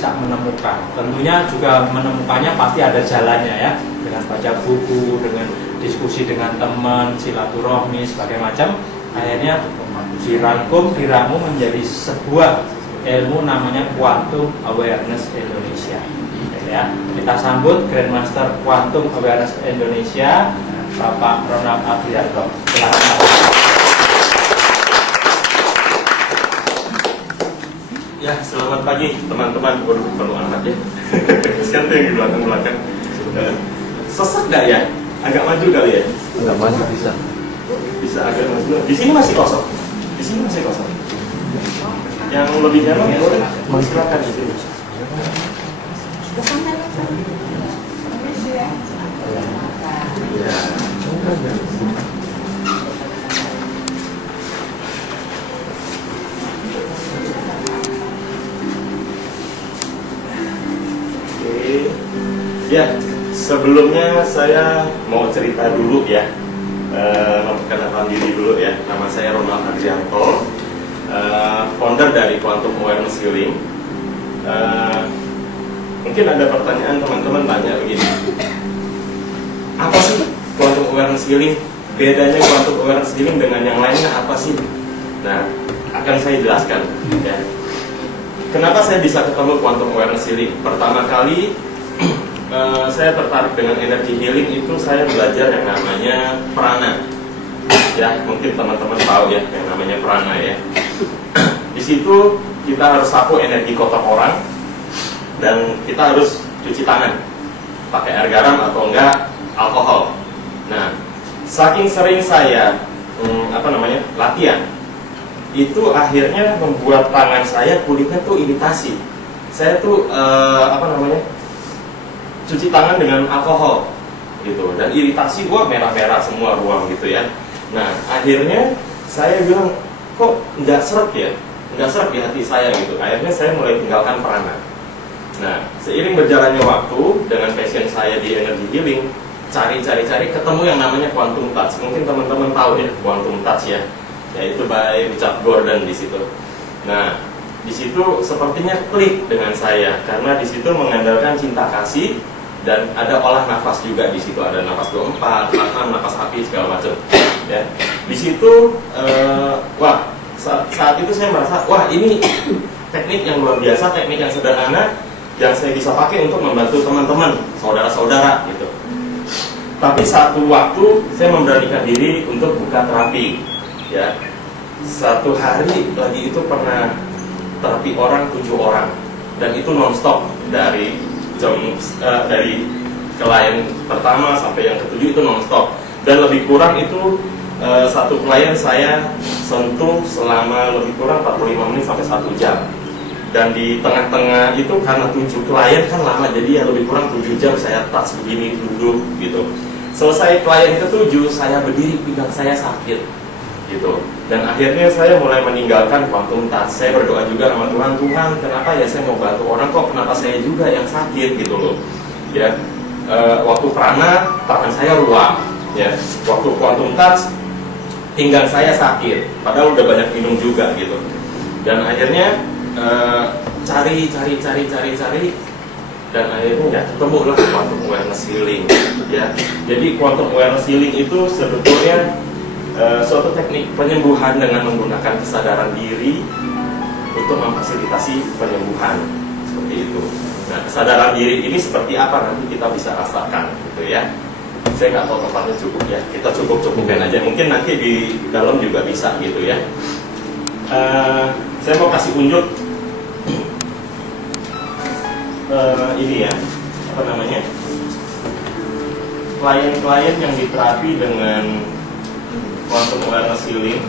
bisa menemukan. Tentunya juga menemukannya pasti ada jalannya ya, dengan baca buku, dengan diskusi dengan teman, silaturahmi, sebagainya macam. Akhirnya dirangkum, diramu menjadi sebuah ilmu namanya Quantum Awareness Indonesia. Ya, kita sambut Grandmaster Quantum Awareness Indonesia, Bapak Ronald Abriarto. Silakan. Ya, selamat pagi teman-teman. Perlu angkat ya. Siapa yang di belakang-belakang? Sesak nggak ya? Agak maju kali ya? Agak maju bisa. Bisa agak maju. Di sini masih kosong. Di sini masih kosong. Yang lebih nyaman ya boleh. Silakan di sini. Ya. Ya, sebelumnya saya mau cerita dulu ya, memperkenalkan diri dulu ya. Nama saya Ronald Abriarto, founder dari Quantum Awareness Healing. Mungkin ada pertanyaan teman-teman tanya begini, apa sih Quantum Awareness Healing? Bedanya Quantum Awareness Healing dengan yang lainnya apa sih? Nah, akan saya jelaskan ya. Kenapa saya bisa ketemu Quantum Awareness Healing? Pertama kali saya tertarik dengan energi healing itu saya belajar yang namanya prana. Ya, mungkin teman-teman tahu ya yang namanya prana ya. Di situ kita harus sapu energi kotor orang dan kita harus cuci tangan pakai air garam atau enggak alkohol. Nah, saking sering saya latihan, itu akhirnya membuat tangan saya kulitnya tuh iritasi. Saya tuh cuci tangan dengan alkohol gitu dan iritasi, gua merah-merah semua ruang gitu ya. Nah, akhirnya saya bilang kok nggak seret di hati saya gitu. Akhirnya saya mulai tinggalkan prana. Nah, seiring berjalannya waktu dengan passion saya di energy healing, cari ketemu yang namanya Quantum Touch. Mungkin teman-teman tahu ya Quantum Touch ya, yaitu by Richard Gordon di situ. Nah, di situ sepertinya klik dengan saya karena di situ mengandalkan cinta kasih. Dan ada olah nafas juga di situ, ada nafas 24, 46, nafas api segala macam. Ya, di situ, saat itu saya merasa, wah ini teknik yang luar biasa, teknik yang sederhana, yang saya bisa pakai untuk membantu teman-teman, saudara-saudara gitu. Tapi satu waktu saya memberanikan diri untuk buka terapi. Ya, satu hari lagi itu pernah terapi orang 7 orang, dan itu nonstop dari klien pertama sampai yang ketujuh itu nonstop, dan lebih kurang itu satu klien saya sentuh selama lebih kurang 45 menit sampai 1 jam. Dan di tengah-tengah itu karena 7 klien kan lama, jadi ya lebih kurang 7 jam saya touch begini, duduk gitu. Selesai klien ke-7 saya berdiri, pinggang saya sakit gitu. Dan akhirnya saya mulai meninggalkan Quantum Touch. Saya berdoa juga sama Tuhan, Tuhan kenapa ya saya mau bantu orang kok kenapa saya juga yang sakit gitu loh. Ya, waktu prana tangan saya ruam, ya. Waktu Quantum Touch pinggang saya sakit, padahal udah banyak minum juga gitu. Dan akhirnya cari, dan akhirnya ya ketemulah Quantum Awareness Healing. Ya, jadi Quantum Awareness Healing itu sebetulnya suatu teknik penyembuhan dengan menggunakan kesadaran diri untuk memfasilitasi penyembuhan seperti itu. Nah, kesadaran diri ini seperti apa nanti kita bisa rasakan gitu ya. Saya nggak tahu tempatnya cukup ya, kita cukupin aja. Mungkin nanti di dalam juga bisa gitu ya. Saya mau kasih unjuk ini ya, apa namanya, klien-klien yang diterapi dengan Quantum Awareness Healing.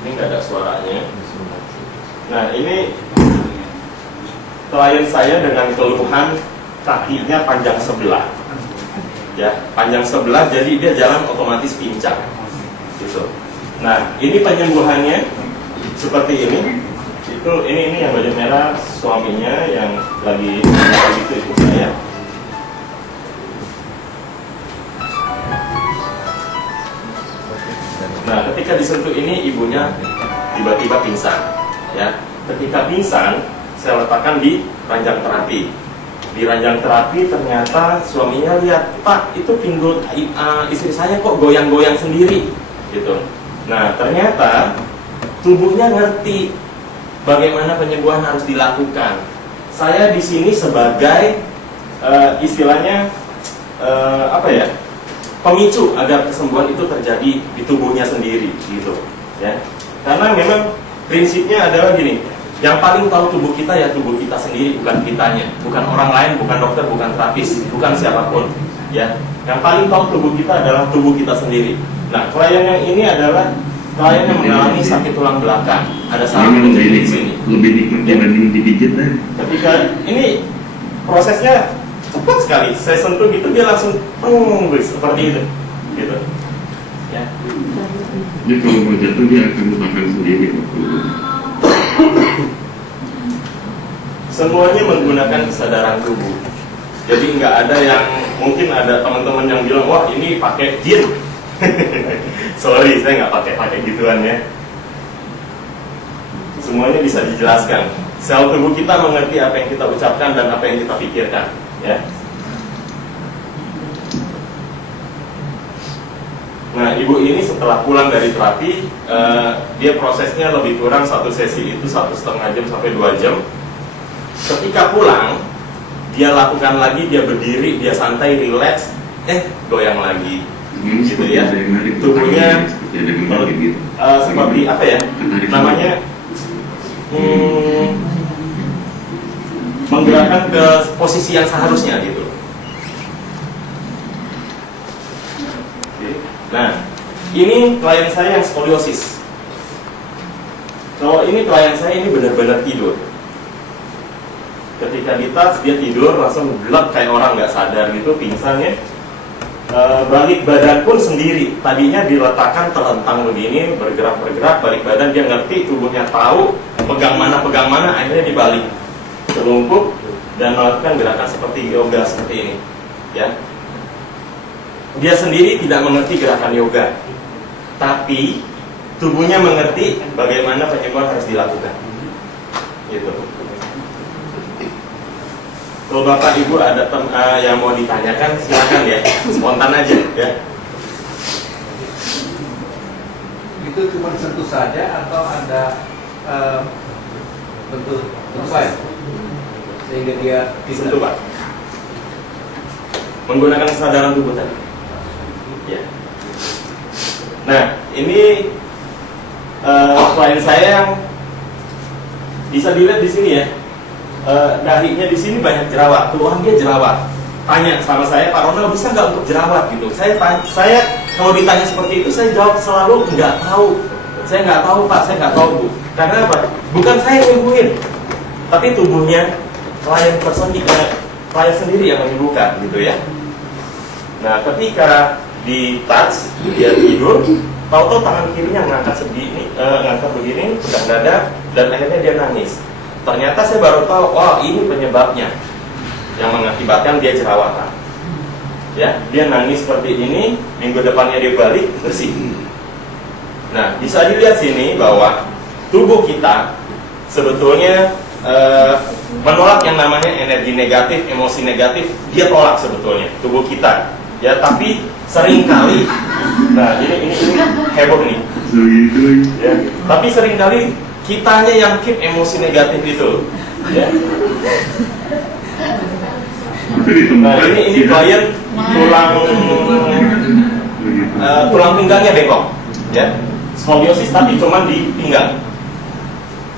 Ini nggak ada suaranya. Nah, ini klien saya dengan keluhan kakinya panjang sebelah. ya, panjang sebelah, jadi dia jalan otomatis pincang, gitu. Nah, ini penyembuhannya seperti ini. Itu ini yang baju merah suaminya yang lagi itu saya. Nah, ketika disentuh ini ibunya tiba-tiba pingsan, ya. Ketika pingsan, saya letakkan di ranjang terapi. Di ranjang terapi ternyata suaminya lihat, Pak, itu pinggul istri saya kok goyang-goyang sendiri, gitu. Nah, ternyata tubuhnya ngerti bagaimana penyembuhan harus dilakukan. Saya di sini sebagai istilahnya apa ya, pemicu agar kesembuhan itu terjadi di tubuhnya sendiri, gitu, ya. Karena memang prinsipnya adalah gini, yang paling tahu tubuh kita ya tubuh kita sendiri, bukan kitanya, bukan orang lain, bukan dokter, bukan terapis, bukan siapapun, ya. Yang paling tahu tubuh kita adalah tubuh kita sendiri. Nah, klien yang ini adalah klien yang mengalami sakit tulang belakang, ada saraf kejepit di sini. Lebih nikmat dibanding dipijit kan? Ketika ini prosesnya cepat sekali, saya sentuh gitu dia langsung seperti itu, gitu. Ya. Jadi kalau mau jatuh dia akan tahan sendiri. Semuanya menggunakan kesadaran tubuh. Jadi nggak ada yang mungkin ada teman-teman yang bilang wah ini pakai jin. Sorry, saya nggak pakai gituan ya. Semuanya bisa dijelaskan. Sel tubuh kita mengerti apa yang kita ucapkan dan apa yang kita pikirkan, ya. Nah, ibu ini setelah pulang dari terapi, dia prosesnya lebih kurang satu sesi itu 1,5 jam sampai 2 jam. Ketika pulang, dia lakukan lagi, dia berdiri, dia santai, rileks, goyang lagi, gitu ya. Tubuhnya seperti apa ya? Namanya menggerakkan ke posisi yang seharusnya, gitu. Nah, ini klien saya yang skoliosis. Kalau ini klien saya ini benar-benar tidur. Ketika ditas dia tidur langsung gelap kayak orang nggak sadar gitu, pingsannya. Balik badan pun sendiri. Tadinya diletakkan terlentang begini, bergerak-bergerak, balik badan dia ngerti, tubuhnya tahu, pegang mana, akhirnya dibalik, terlungkup dan melakukan gerakan seperti yoga seperti ini, ya. Dia sendiri tidak mengerti gerakan yoga, tapi tubuhnya mengerti bagaimana penyembuhan harus dilakukan, gitu. Kalau Bapak Ibu ada yang mau ditanyakan, silakan ya, spontan aja ya. Itu cuma sentuh saja atau ada bentuk lain sehingga dia Sentuh Pak, menggunakan kesadaran tubuh tadi. Ya. Nah, ini klien saya yang bisa dilihat di sini ya. Dahinya di sini banyak jerawat, tulang dia jerawat. Tanya sama saya, Pak Ronald bisa nggak untuk jerawat gitu? Saya kalau ditanya seperti itu, saya jawab selalu nggak tahu. Saya nggak tahu Pak, saya nggak tahu Bu. Karena apa? Bukan saya yang nyembuhin, tapi tubuhnya klien sendiri yang menyembuhkan, gitu ya. Nah, ketika di touch dia tidur, tahu-tahu tangan kirinya ngangkat begini, pegang dada, dan akhirnya dia nangis. Ternyata saya baru tahu, wah ini penyebabnya yang mengakibatkan dia jerawatan. Ya, dia nangis seperti ini, minggu depannya dia balik bersih. Nah, bisa dilihat sini bahwa tubuh kita sebetulnya menolak yang namanya energi negatif, emosi negatif, dia tolak sebetulnya tubuh kita. Ya, tapi seringkali, nah ini heboh nih. Ya, tapi seringkali kitanya yang keep emosi negatif itu, ya. Nah, ini klien tulang pinggangnya bengkok, ya. Skoliosis tapi cuma di pinggang.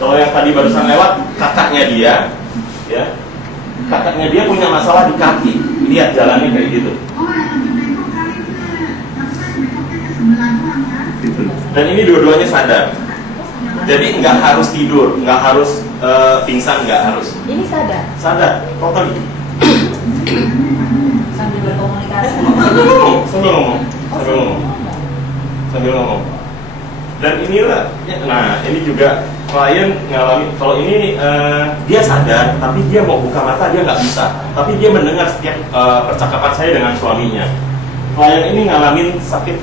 Kalau yang tadi barusan lewat, kakaknya dia, ya. Kakaknya dia punya masalah di kaki. Lihat jalannya kayak gitu. Dan ini dua-duanya sadar. Jadi nggak harus tidur, nggak harus pingsan, nggak harus. Ini sadar? Sadar, totally. Sambil berkomunikasi sambil ngomong. Dan inilah, nah ini juga klien ngalami, kalau ini dia sadar, tapi dia mau buka mata dia nggak bisa, tapi dia mendengar setiap percakapan saya dengan suaminya. Klien ini ngalamin sakit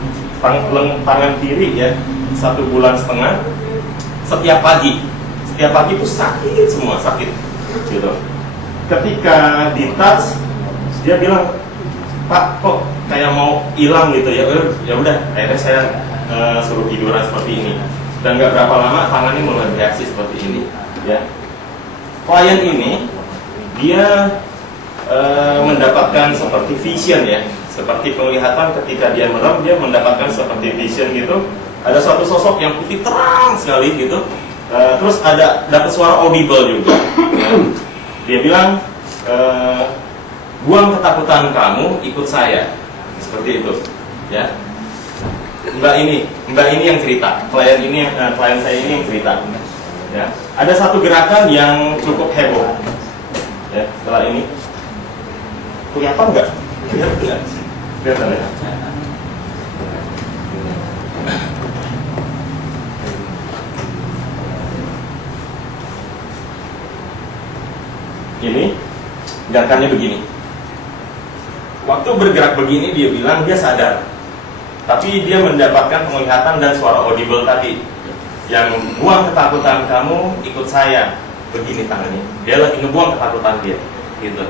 tangan kiri ya, 1,5 bulan. Setiap pagi itu sakit semua, sakit gitu. Ketika di-touch, dia bilang, Pak, kok kayak mau hilang gitu ya. Ya udah, akhirnya saya suruh tiduran seperti ini. Dan nggak berapa lama tangannya mulai bereaksi seperti ini. Ya, klien ini dia mendapatkan seperti vision ya, seperti penglihatan ketika dia merem, dia mendapatkan seperti vision gitu. Ada suatu sosok yang putih terang sekali gitu. Terus dapat suara audible juga. Ya. Dia bilang, buang ketakutan kamu, ikut saya. Seperti itu. Ya. Mbak ini yang cerita. Klien saya ini yang cerita. Ya. Ada satu gerakan yang cukup heboh. Ya, setelah ini. Kelihatan nggak? Kelihatan ya. Ini gerakannya begini. Waktu bergerak begini dia bilang dia sadar, tapi dia mendapatkan penglihatan dan suara audible tadi yang buang ketakutan kamu, ikut saya. Begini tangannya, dia lagi ngebuang ketakutan dia gitu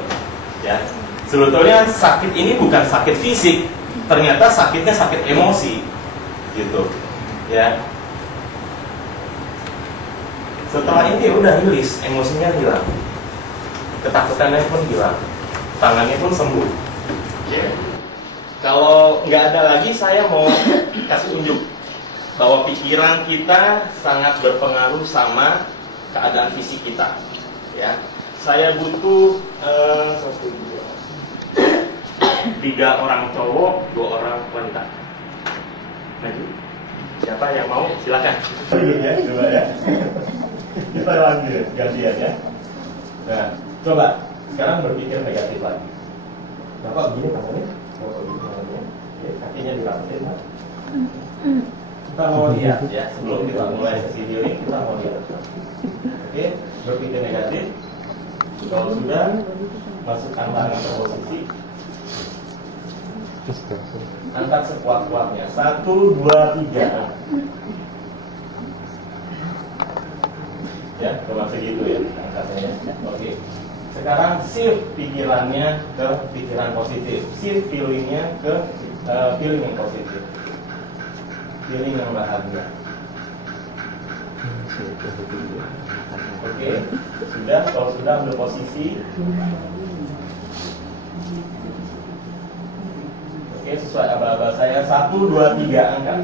ya. Sebetulnya sakit ini bukan sakit fisik, ternyata sakitnya sakit emosi gitu ya. Setelah ini udah rilis, emosinya hilang, ketakutannya pun hilang, tangannya pun sembuh. Yeah. Kalau nggak ada lagi, saya mau kasih unjuk bahwa pikiran kita sangat berpengaruh sama keadaan fisik kita. Ya, saya butuh 3 orang cowok, 2 orang wanita. Maju. Siapa yang mau? Silakan. Ya, coba ya. Kita lanjut gantian ya. Nah, coba sekarang berpikir negatif lagi. Bapak begini tangannya, bapak begini tangannya, ya, kakinya dirapetin, Pak. Kita mau lihat ya, sebelum kita mulai sesi healing, kita mau lihat. Oke, berpikir negatif. Kalau sudah, masukkan tangan ke posisi. Angkat sekuat-kuatnya. 1, 2, 3. Ya, cuma segitu ya angkatnya. Oke. Sekarang shift pikirannya ke pikiran positif, shift feelingnya ke feeling yang positif, feeling yang bahagia. Oke, sudah. Kalau sudah ambil posisi. Oke, sesuai aba-aba saya. 1, 2, 3 angkat.